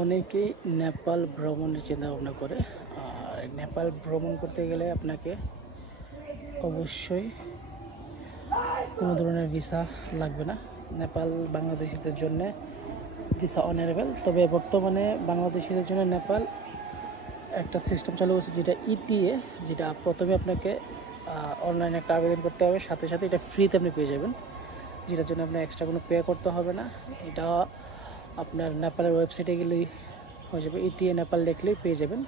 অনেকেই নেপাল ভ্রমণের চিন্তা ভাবনা করে। আর নেপাল ভ্রমণ করতে গেলে আপনাকে অবশ্যই কোনো ধরনের ভিসা লাগবে না। নেপাল বাংলাদেশিদের জন্য ভিসা অনারেবল। তবে বর্তমানে বাংলাদেশিদের জন্য নেপাল একটা সিস্টেম চালু করছে, যেটা ইটিএ, যেটা প্রথমে আপনাকে অনলাইনে একটা আবেদন করতে হবে, সাথে সাথে এটা ফ্রিতে আপনি পেয়ে যাবেন, যেটার জন্য আপনার এক্সট্রা কোনো পে করতে হবে না। এটা আপনার নেপালের ওয়েবসাইটে গেলেই হয়ে যাবে, ইটিএ নেপাল লিখলেই পেয়ে যাবেন।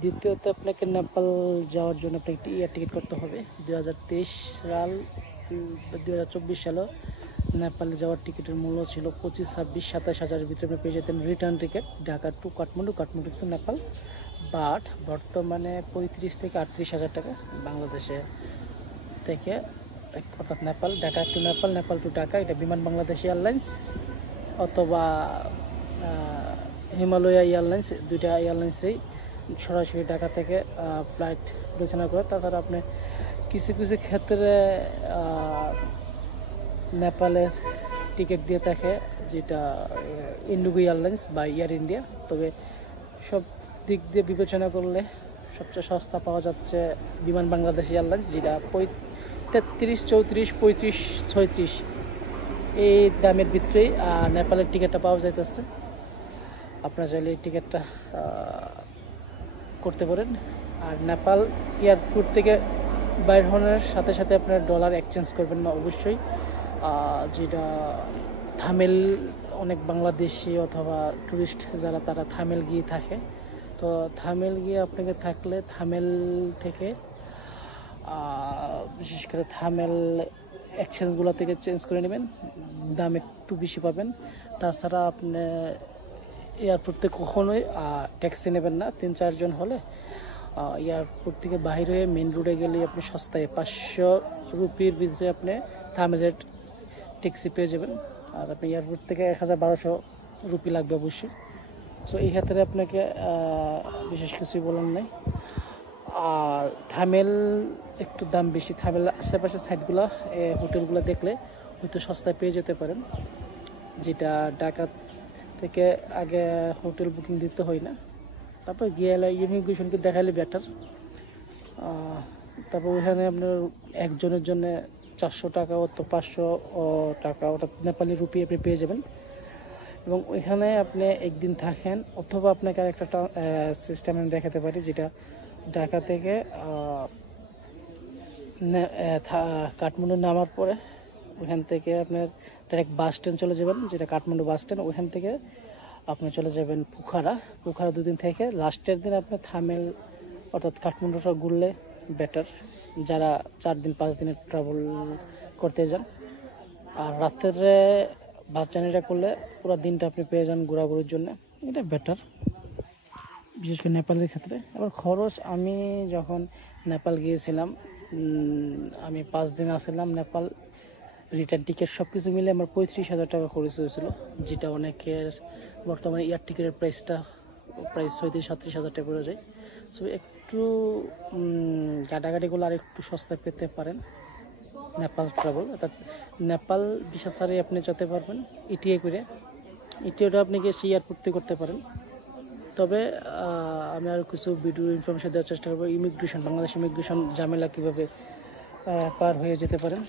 দ্বিতীয়ত আপনাকে নেপাল যাওয়ার জন্য আপনাকে একটি এয়ার টিকিট করতে হবে। 2023 সাল 2024 সালে নেপালে যাওয়ার টিকিটের মূল্য ছিল 25, 26, 27 হাজারের ভিতরে আপনি পেয়ে যেতেন return ticket, Dhaka to Kathmandu, Kathmandu to Nepal. But বর্তমানে 35 থেকে 38 হাজার টাকা বাংলাদেশে থেকে, অর্থাৎ নেপাল, ঢাকা টু নেপাল, নেপাল টু ঢাকা, এটা বিমান বাংলাদেশ এয়ারলাইন্স অথবা হিমালয়া এয়ারলাইন্স, দুইটা এয়ারলাইন্সেই সরাসরি ঢাকা থেকে ফ্লাইট পরিচালনা করে। তাছাড়া আপনি কিছু কিছু ক্ষেত্রে নেপালের টিকিট দিয়ে থাকে, যেটা ইন্ডিগো এয়ারলাইন্স বা এয়ার ইন্ডিয়া। তবে সব দিক দিয়ে বিবেচনা করলে সবচেয়ে সস্তা পাওয়া যাচ্ছে বিমান বাংলাদেশ এয়ারলাইন্স, যেটা 33, 34, 35, 36 এই দামের ভিতরেই নেপালের টিকিটটা পাওয়া যাইতেছে। আপনারা চাইলে এই টিকিটটা করতে পারেন। আর নেপাল এয়ারপোর্ট থেকে বাইর হওয়ার সাথে সাথে আপনার ডলার এক্সচেঞ্জ করবেন না অবশ্যই, যেটা থামেল, অনেক বাংলাদেশি অথবা টুরিস্ট যারা তারা থামেল গিয়ে থাকে। তো থামেল গিয়ে আপনাকে থাকলে থামেল থেকে বিশেষ করে থামেল এক্সচেঞ্জগুলো থেকে চেঞ্জ করে নেবেন, দাম একটু বেশি পাবেন। তাছাড়া আপনি এয়ারপোর্ট থেকে কখনোই ট্যাক্সি নেবেন না। 3-4 জন হলে এয়ারপোর্ট থেকে বাহির হয়ে মেন রোডে গেলে আপনি সস্তায় 500 রুপির ভিতরে আপনি থামেলের ট্যাক্সি পেয়ে যাবেন। আর আপনি এয়ারপোর্ট থেকে 1000-1200 রুপি লাগবে অবশ্যই। সো এই ক্ষেত্রে আপনাকে বিশেষ কিছুই বলার নেই। আর থামেল একটু দাম বেশি, থামেল আশেপাশের সাইডগুলো হোটেলগুলো দেখলে হয়তো সস্তায় পেয়ে যেতে পারেন, যেটা ঢাকা থেকে আগে হোটেল বুকিং দিতে হয় না। তারপর গিয়ে ইমিগ্রেশনকে দেখালে বেটার। তারপর ওইখানে আপনার একজনের জন্য 400 টাকা অত 500 টাকা, ওটা নেপালি রুপি আপনি পেয়ে যাবেন। এবং ওইখানে আপনি একদিন থাকেন, অথবা আপনাকে আরেকটা সিস্টেম আমি দেখাতে পারি, যেটা ঢাকা থেকে কাঠমান্ডু নামার পরে ওইখান থেকে আপনার ডাইরেক্ট বাস স্ট্যান্ড চলে যাবেন, যেটা কাঠমান্ডু বাস স্ট্যান্ড। ওইখান থেকে আপনি চলে যাবেন পোখারা। 2 দিন থেকে লাস্টের দিন আপনি থামেল অর্থাৎ কাঠমান্ডুটা ঘুরলে বেটার, যারা 4 দিন 5 দিনের ট্রাভেল করতে যান। আর রাতের বাস জার্নিটা করলে পুরো দিনটা আপনি পেয়ে যান ঘোরাঘুরির জন্য, এটা বেটার বিশেষ করে নেপালের ক্ষেত্রে। এবার খরচ, আমি যখন নেপাল গিয়েছিলাম, আমি 5 দিন আসছিলাম নেপাল, রিটার্ন টিকিট সব কিছু মিলে আমার 35,000 টাকা খরচ হয়েছিল, যেটা অনেকের বর্তমানে এয়ার টিকিটের প্রাইসটা প্রায় 37-38 হাজার টাকা পড়ে যায়। সো একটু গাটাগাটিগুলো আর একটু সস্তায় পেতে পারেন নেপাল ট্রাভেল, অর্থাৎ নেপাল ভিসা ছাড়াই আপনি যেতে পারবেন ইটিএ করে। ইটিএটা আপনি গিয়ে সেই এয়ারপোর্ট থেকে করতে পারেন। তবে আমি আর কিছু ভিডিও ইনফরমেশন দেওয়ার চেষ্টা করবো, ইমিগ্রেশন, বাংলাদেশ ইমিগ্রেশন ঝামেলা কীভাবে পার হয়ে যেতে পারেন।